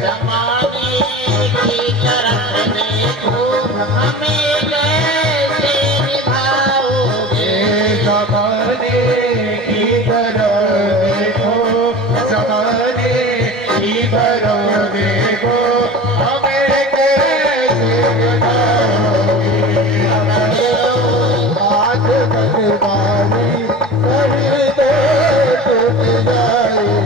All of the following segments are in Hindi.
जमाने की तरफ देखो हमें कैसे निभाओगे। जमाने की तरफ देखो, जमाने की तरफ देखो, हमें कैसे निभाओगे। आज बर्बादी कर दो टूट जाएगी।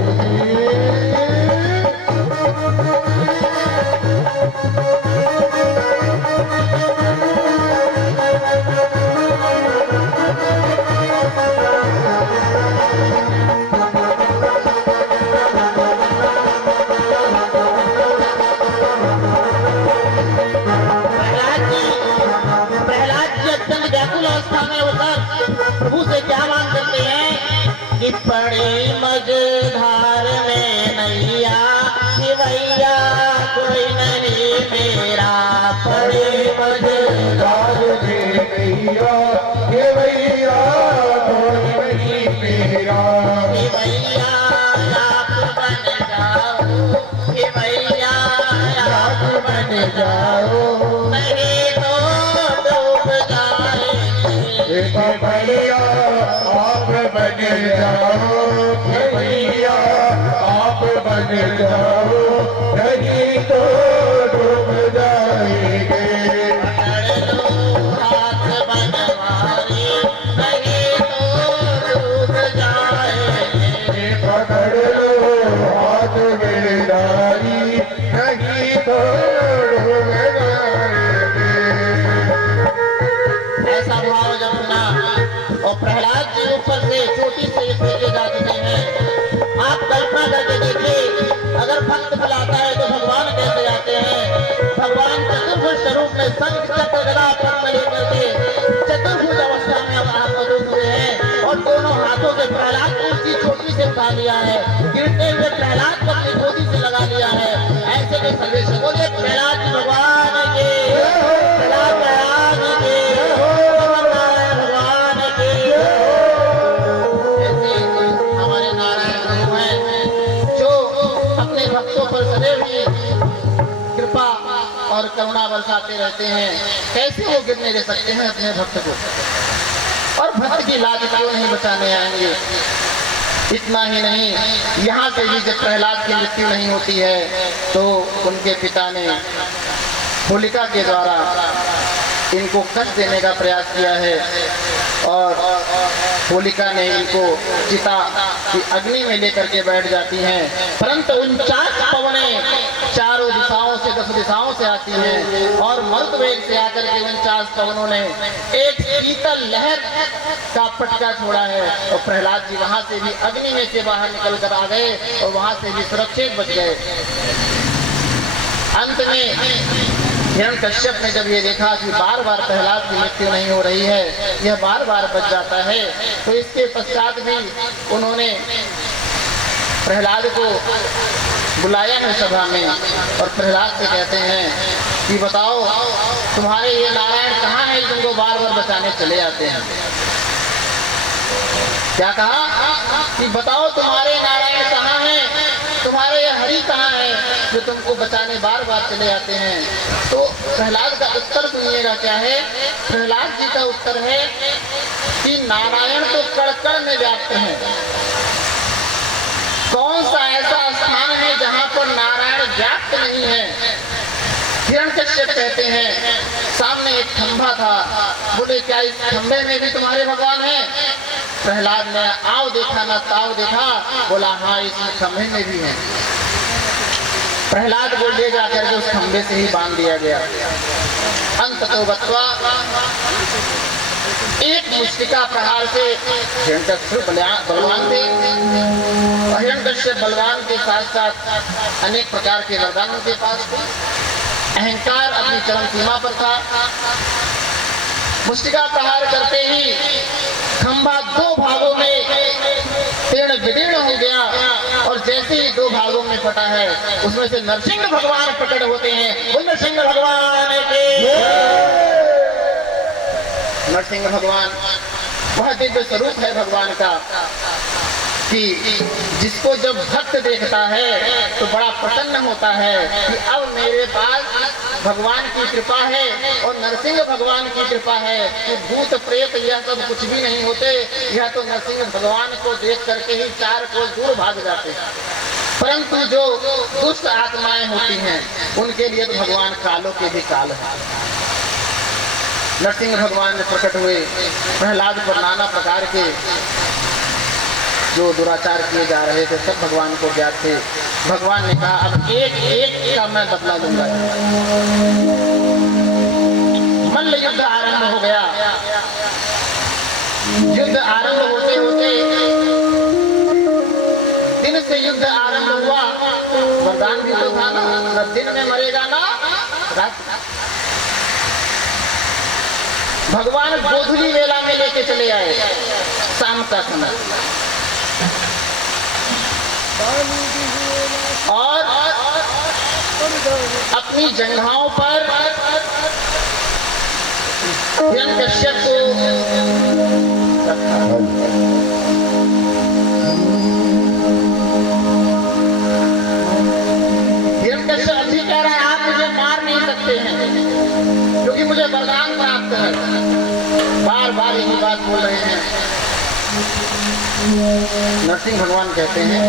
प्रभु से क्या मांग करते हैं कि पड़ी मझधार में नैया कि भैया कोई नहीं मेरा। पड़ी मझधार में नैया कि भैया कोई नहीं मेरा। कि भैया आप बन जाओ, कि भैया आप बन जाओ, नहीं तो डूब जाएंगे। भैया आप बन जाओ, भैया आप बन जाओ, नहीं तो डूब जाएंगे। पकड़ लो हाथ बनवारी, नहीं तो डूब जाएंगे। पकड़ लो हाथ बेदारी, नहीं तो डूब जाएंगे। ऐसा भाव जब सुना और प्रहलाद जी ऊपर से छोटी से फेंके जा चुके हैं। आप कल्पना करके देखिए, अगर भक्त बुलाता है तो भगवान कैसे आते हैं। भगवान चतुर्भुज स्वरूप में शंख चक्र गदा पद्म लेकर के चतुर्भुज अवस्था में अब आप मौजूद हुए हैं और दोनों हाथों से प्रहलाद को उसकी छोटी से उठा लिया है। गिरते हुए प्रहलाद को अपनी गोदी से लगा लिया है। ऐसे में संदेश बोले प्रहलाद भगवान के, प्रहलाद महाराज के, भगवान के। ऐसे हमारे नारायण प्रभु हैं जो अपने भक्तों पर सदैव ही कृपा और करुणा बरसाते रहते हैं। कैसे वो गिरने दे सकते हैं अपने भक्त को, और भक्त की लाज क्यों नहीं बचाने आएंगे। इतना ही नहीं, यहाँ से भी जब प्रहलाद की मृत्यु नहीं होती है तो उनके पिता ने होलिका के द्वारा इनको कष्ट देने का प्रयास किया है और होलिका ने इनको चिता की अग्नि में लेकर के बैठ जाती हैं। परंतु 49 पवनें चारों दिशाओं से 10 दिशाओं से आती हैं और मरुत वेग से आकर के 49 पवनों ने एक शीतल लहर का पटका छोड़ा है और प्रहलाद जी वहां से भी अग्नि में से बाहर निकल कर आ गए और वहां से भी सुरक्षित बच गए। अंत में हिरण्यकश्यप ने जब ये देखा कि बार बार प्रहलाद की मृत्यु नहीं हो रही है, यह बार बार बच जाता है, तो इसके पश्चात भी उन्होंने प्रहलाद को बुलाया है सभा में और प्रहलाद से कहते हैं कि बताओ तुम्हारे ये नारायण कहाँ है, तुमको बार बार बचाने चले आते हैं। क्या कहा कि बताओ तुम्हारे नारायण कहाँ हैं, तुम्हारे ये हरि कहाँ है जो तुमको बचाने बार बार चले आते हैं। तो प्रहलाद का उत्तर सुनिएगा क्या है। प्रहलाद जी का उत्तर है कि नारायण तो कण कण में व्याप्त है। कौन सा ऐसा स्थान है जहाँ पर नारायण व्याप्त नहीं है। हिरण्यकश्यप कहते हैं सामने एक खंभा था, बोले क्या इस खंभे में भी तुम्हारे भगवान हैं। प्रहलाद ने आओ देखा ना ताव देखा, बोला हाँ इस खंभे में भी है। प्रहलाद को ले जाकर के उस खंभे से ही बांध दिया गया। अंत तो बतवा एक मुष्टिका प्रहार से हिरण्यकश्यप बलवान थे। हिरण्यकश्यप बलवान के साथ साथ अनेक प्रकार के वरदान उनके पास थे। अहंकार अपनी चरम सीमा पर था। मुष्टिका प्रहार करते ही खंभा 2 भागों में तीर्ण विदीर्ण हो गया और जैसे ही 2 भागों में फटा है उसमें से नरसिंह भगवान प्रकट होते हैं। वो नरसिंह भगवान के नरसिंह भगवान वह दिव्य स्वरूप है भगवान का कि जिसको जब भक्त देखता है तो बड़ा प्रसन्न होता है कि अब मेरे पास भगवान की कृपा है और नरसिंह भगवान की कृपा है कि भूत प्रेत यह सब कुछ भी नहीं होते, यह तो नरसिंह भगवान को देख करके ही चार कोस दूर भाग जाते हैं। परंतु जो दुष्ट आत्माएं होती हैं उनके लिए तो भगवान कालों के भी काल है। नरसिंह भगवान प्रकट हुए, प्रहलाद पर नाना प्रकार के जो दुराचार किए जा रहे थे सब भगवान को ज्ञात थे। भगवान ने कहा अब एक एक का मैं बदला लूंगा। मल्ल युद्ध आरंभ हो गया। युद्ध आरंभ होते होते दिन से युद्ध आरंभ हुआ। वरदान भी तो था ना, दिन में मरेगा ना रात। भगवान गोधूली वेला में लेके चले आए, शाम का समय, और अपनी जंघाओं पर हिरण्यकश्यप को रखा। हिरण्यकश्यप अभी कह रहा है आप मुझे मार नहीं सकते हैं क्योंकि मुझे वरदान प्राप्त है। बार बार यही बात बोल रहे हैं। नरसिंह भगवान कहते हैं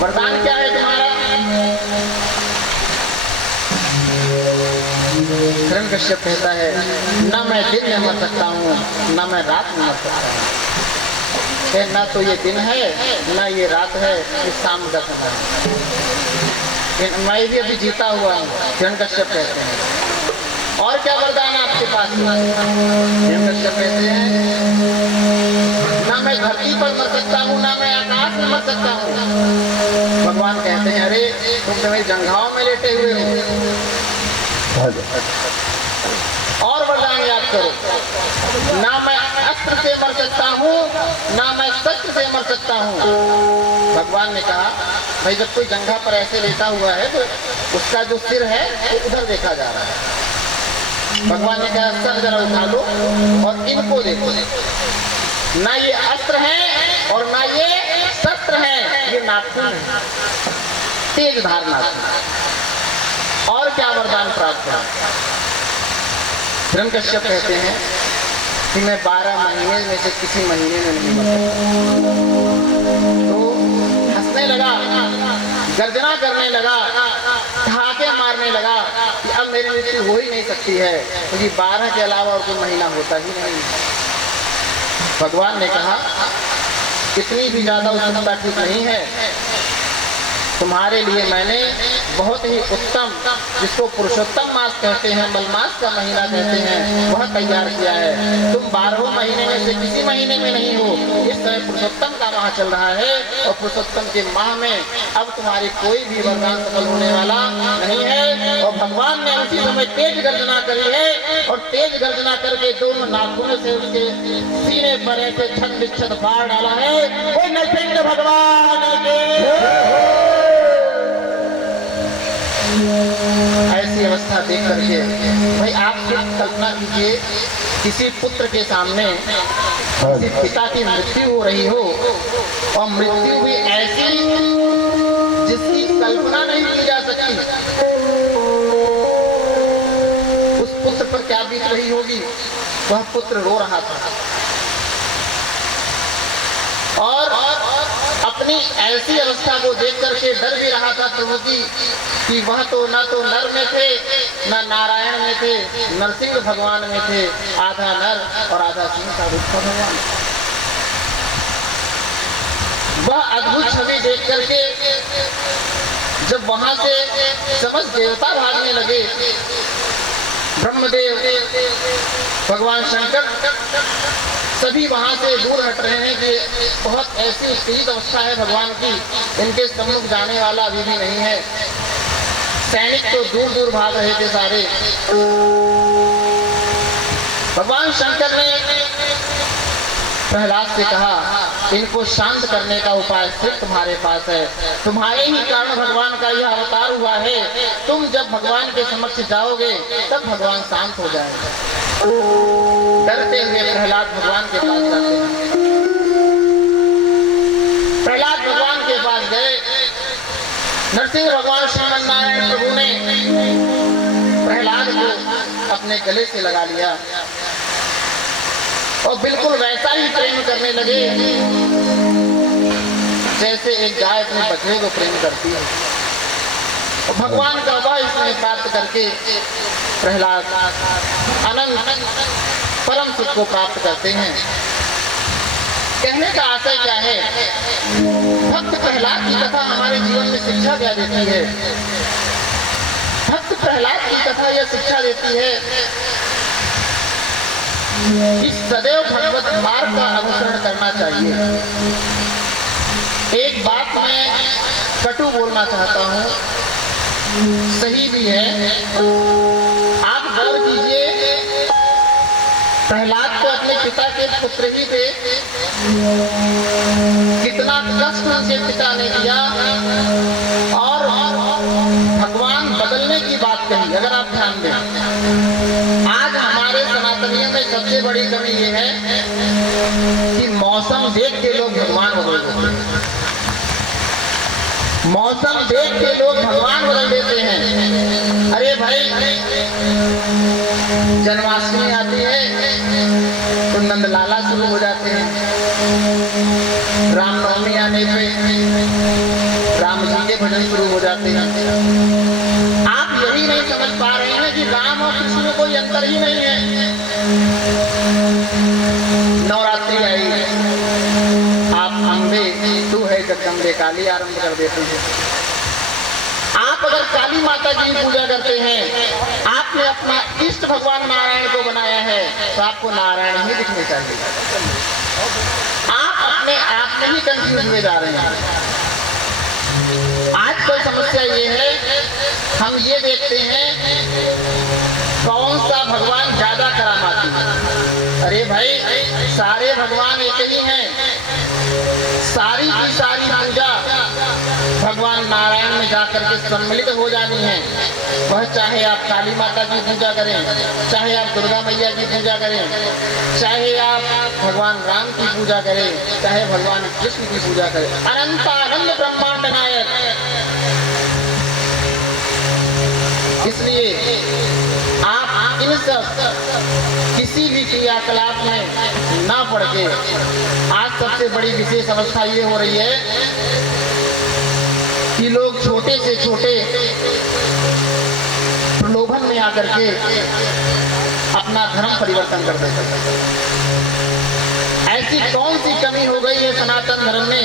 वरदान क्या है तुम्हारा? हिरण्यकश्यप कहता है न मैं दिन में मर सकता हूँ न मैं रात में मर सकता हूँ। न तो ये दिन है न ये रात है, ये शाम का समय है। मैं भी अभी जीता हुआ हूँ, हिरण्यकश्यप कहते हैं। और क्या वरदान आपके पास? हिरण्यकश्यप कहते हैं ना मैं धरती पर मर सकता हूँ ना मैं आकाश में मर सकता हूँ। भगवान कहते हैं अरे तुम तो मेरी जंघाओं में लेटे हुए हो। और वरदान याद करो, ना मैं अस्त्र से मर सकता हूँ ना मैं शस्त्र से मर सकता हूँ। भगवान ने कहा भाई जब कोई जंघा पर ऐसे लेटा हुआ है तो उसका जो सिर है वो उधर देखा जा रहा है। भगवान ने कहा सर जरा उठा लो और इनको देखो, ना ये अस्त्र है और ना ये शस्त्र है, ये नाखून है, तेज धार नाखून। और क्या वरदान प्राप्त है? हिरण्यकश्यप कहते हैं कि मैं 12 महीने में से किसी महीने में नहीं मरता। तो हंसने लगा, गर्जना करने लगा, ठहाके मारने लगा कि अब मेरी मृत्यु हो ही नहीं सकती है क्योंकि 12 के अलावा और कोई महीना होता ही नहीं। भगवान ने कहा इतनी भी ज्यादा उत्सुकता ठीक नहीं है, तुम्हारे लिए मैंने बहुत ही उत्तम, जिसको पुरुषोत्तम मास कहते हैं, मलमास का महीना कहते हैं, वह तैयार किया है। तुम 12 महीने में से किसी महीने में नहीं हो। इस समय पुरुषोत्तम का माह चल रहा है और पुरुषोत्तम के माह में अब तुम्हारी कोई भी वरदान सफल होने वाला नहीं है। और भगवान ने उसी समय तेज गर्जना करी है और तेज गर्जना करके दोनों नाखूनों से उसके सीने पर ऐसे छत विच्छत फाड़ डाला है। वो नरसिंह भगवान के ऐसी अवस्था देख करके भाई आप कल्पना कीजिए किसी पुत्र के सामने किसी पिता की मृत्यु हो रही हो और मृत्यु भी ऐसी जिसकी कल्पना नहीं की जा सकती। उस पुत्र पर क्या बीत रही होगी? वह पुत्र रो रहा था और अपनी ऐसी अवस्था को देख करके डर भी रहा था प्रभु की कि वह तो न तो नर में थे न नारायण में थे, नरसिंह भगवान में थे, आधा नर और आधा सिंह का रूप था भगवान। वह अद्भुत छवि देख करके जब वहां से समस्त देवता भागने लगे, ब्रह्मदेव, भगवान शंकर सभी वहां से दूर हट रहे हैं कि बहुत ऐसी उत्तेजित अवस्था है भगवान की, इनके सम्मुख जाने वाला अभी भी नहीं है। सैनिक तो दूर दूर भाग रहे थे सारे। भगवान शंकर ने प्रहलाद से कहा इनको शांत करने का उपाय सिर्फ तुम्हारे पास है, तुम्हारे ही कारण भगवान का यह अवतार हुआ है। तुम जब भगवान के समक्ष जाओगे तब भगवान शांत हो जाएगा। डरते हुए प्रहलाद भगवान के पास जाते हैं। नरसिंह भगवान श्रीमन नारायण प्रभु ने प्रहलाद को अपने गले से लगा लिया और बिल्कुल वैसा ही प्रेम करने लगे जैसे एक गाय अपने बछड़े को प्रेम करती है। और भगवान का वह इसमें प्राप्त करके प्रहलाद अनंत परम सुख को प्राप्त करते हैं। कहने का आशय क्या है? भक्त प्रहलाद की कथा हमारे जीवन में शिक्षा क्या देती है? भक्त प्रहलाद की कथा यह शिक्षा देती है कि सदैव भगवत मार्ग का अनुसरण करना चाहिए। एक बात मैं कटु बोलना चाहता हूँ, सही भी है। आप गौर कीजिए, प्रहलाद को अपने पिता के पुत्र ही थे, कितना कष्ट उनके पिता ने दिया और भगवान बदलने की बात कही। अगर आप ध्यान दें, आज हमारे सनातनियों में सबसे बड़ी कमी ये है कि मौसम देख के लोग भगवान बदल देते हैं। मौसम देख के लोग भगवान बदल देते हैं। अरे भाई, जन्माष्टमी आती है तो नंदलाला शुरू हो जाते हैं, रामनवमी आने पे राम जी के भजन शुरू हो जाते हैं। आप यही नहीं समझ पा रहे हैं कि राम और कृष्ण में कोई अंतर ही नहीं है। नवरात्रि आई, आप अम्बे तू है जगदम्बे काली आरंभ कर देते हैं। आप अगर काली माता की पूजा करते हैं, आपने अपना इष्ट भगवान नारायण को बनाया है, तो आपको नारायण ही दिखने चाहिए। आप अपने आप में ही कंफ्यूज हुए जा रहे हैं। आजकल समस्या ये है, हम ये देखते हैं कौन सा भगवान ज्यादा करामाती है। अरे भाई, सारे भगवान एक ही हैं। सारी की सारी पूजा भगवान नारायण में जाकर के सम्मिलित हो जानी है। वह चाहे आप काली माता की पूजा करें, चाहे आप दुर्गा मैया की पूजा करें, चाहे आप भगवान राम की पूजा करें, चाहे भगवान कृष्ण की पूजा करें। अनंतानंद ब्रह्मांड नायक। इसलिए आप इन सब किसी भी क्रियाकलाप में ना पड़ के, आज सबसे बड़ी विशेष अवस्था ये हो रही है कि लोग छोटे से छोटे प्रलोभन में आकर के अपना धर्म परिवर्तन कर देते हैं। ऐसी कौन सी कमी हो गई है सनातन धर्म में?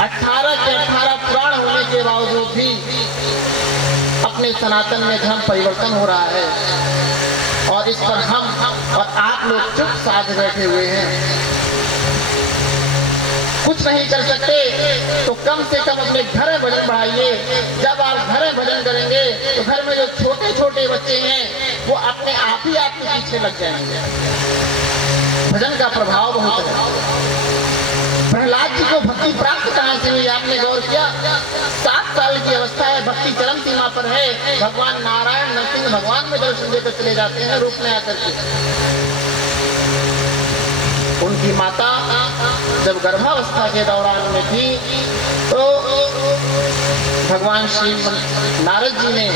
18 के 18 पुराण होने के बावजूद भी अपने सनातन में धर्म परिवर्तन हो रहा है और इस पर हम और आप लोग चुप साध बैठे हुए हैं। कुछ नहीं कर सकते तो कम से कम अपने घर में भजन बढ़ाइए। जब आप घर में भजन करेंगे तो घर में जो छोटे छोटे बच्चे हैं वो अपने आप ही आपके पीछे लग जाएंगे। भजन का प्रभाव बहुत है। प्रहलाद जी को भक्ति प्राप्त कहां से हुई? आपने गौर किया? 7 साल की अवस्था है, भक्ति चरम सीमा पर है। भगवान नारायण नरसिंह भगवान में दर्शन देकर चले जाते हैं रूप में आकर के। उनकी माता जब गर्भावस्था के दौरान में थी तो भगवान श्री नारद जी ने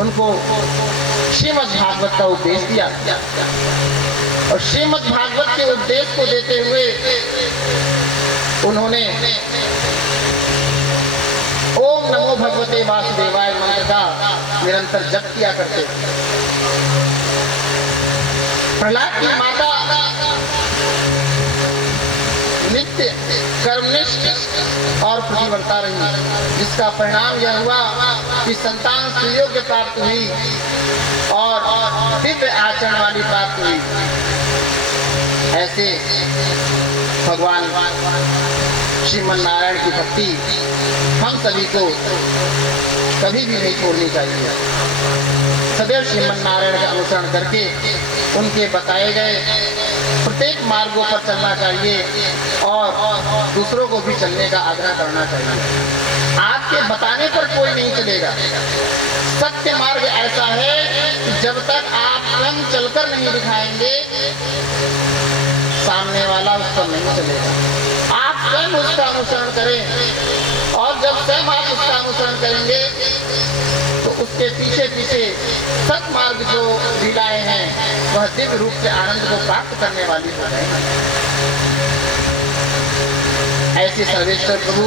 उनको श्रीमद् भागवत का उपदेश दिया और श्रीमद् भागवत के उपदेश को देते हुए उन्होंने ओम नमो भगवते वासुदेवाय मंत्र का निरंतर जप किया करते। प्रहलाद की माता नित्य कर्मनिष्ठ और प्रतिव्रता रही, जिसका परिणाम यह हुआ कि संतान सुयोग्य प्राप्त हुई और दिव्य आचरण वाली प्राप्त हुई। ऐसे भगवान श्रीमन नारायण की भक्ति हम सभी को कभी भी नहीं छोड़नी चाहिए। सदैव श्रीमन नारायण का अनुसरण करके उनके बताए गए प्रत्येक मार्गों पर चलना चाहिए और दूसरों को भी चलने का आग्रह करना चाहिए। आपके बताने पर कोई नहीं चलेगा। सत्य मार्ग ऐसा है कि जब तक आप स्वयं चलकर नहीं दिखाएंगे, सामने वाला उस पर नहीं चलेगा। आप स्वयं उसका अनुसरण करें, और जब स्वयं आप उसका अनुसरण करेंगे तो उसके पीछे पीछे सत्मार्ग जो लीलाएं हैं वह दिव्य रूप से आनंद को प्राप्त करने वाली हो जाएंगी। ऐसे सर्वेश्वर प्रभु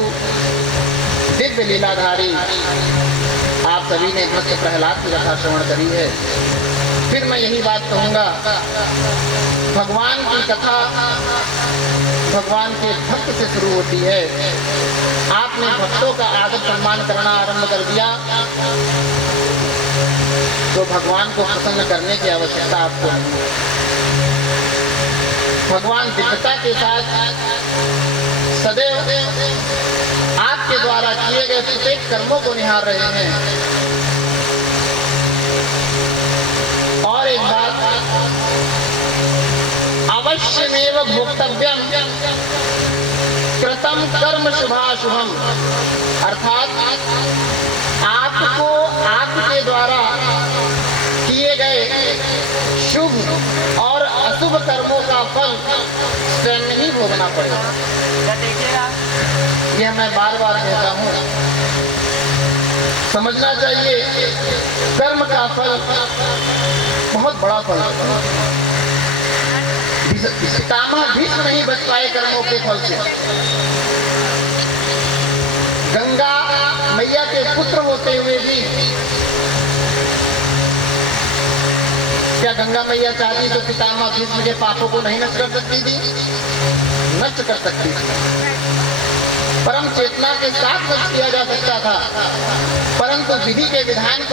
दिव्य लीलाधारी आप सभी ने भक्त प्रहलाद की कथा श्रवण करी है। फिर मैं यही बात कहूंगा, भगवान की कथा भगवान के भक्त से शुरू होती है। आपने भक्तों का आदर सम्मान करना आरंभ कर दिया तो भगवान को प्रसन्न करने की आवश्यकता आपको नहीं है। भगवान दिव्यता के साथ सदैव आपके द्वारा किए गए प्रत्येक कर्मों को निहार रहे हैं। और एक बात, अवश्यमेव भोक्तव्यम कृतम कर्म शुभाशुभम, अर्थात आपको आपके द्वारा किए गए शुभ और अशुभ कर्मों का फल स्वयं ही भोगना पड़ेगा। यह मैं बार बार कहता हूँ, समझना चाहिए कर्म का फल बहुत बड़ा फल है। पितामह भीष्म नहीं बच पाए कर्मों के फल से। गंगा मैया के पुत्र होते हुए भी क्या गंगा मैया चाहती तो पितामह भीष्म के पापों को नहीं नष्ट कर सकती थी? नष्ट कर सकती थी, परम चेतना के साथ नष्ट किया जा सकता था, परंतु विधि के विधान को